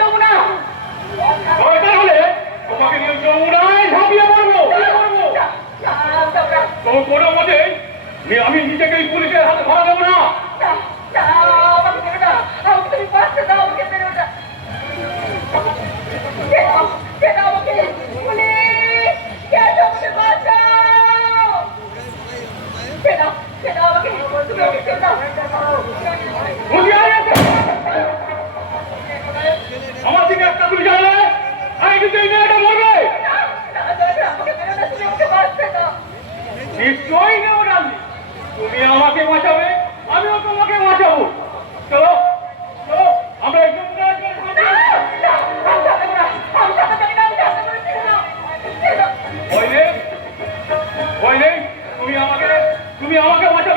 যমুনা দরকার হলে তোমাকে নিয়ে যমুনায় ঝাঁপিয়ে পড়বো। তো কোনো মতে আমি নিজেকে এই পুলিশের হাতে ধরা দেবো না। আমার দিকে একটা গুলি চালালে আমি কিন্তু এই মেয়েটা মরবে। নিশ্চয়ই নেব রাজি। তুমি আমাকে বাঁচাবে, আমিও তোমাকে বাঁচাবো। চলো চলো আমরা একদম ভয় নেই, ভয় নেই। তুমি আমাকে বাঁচাবে।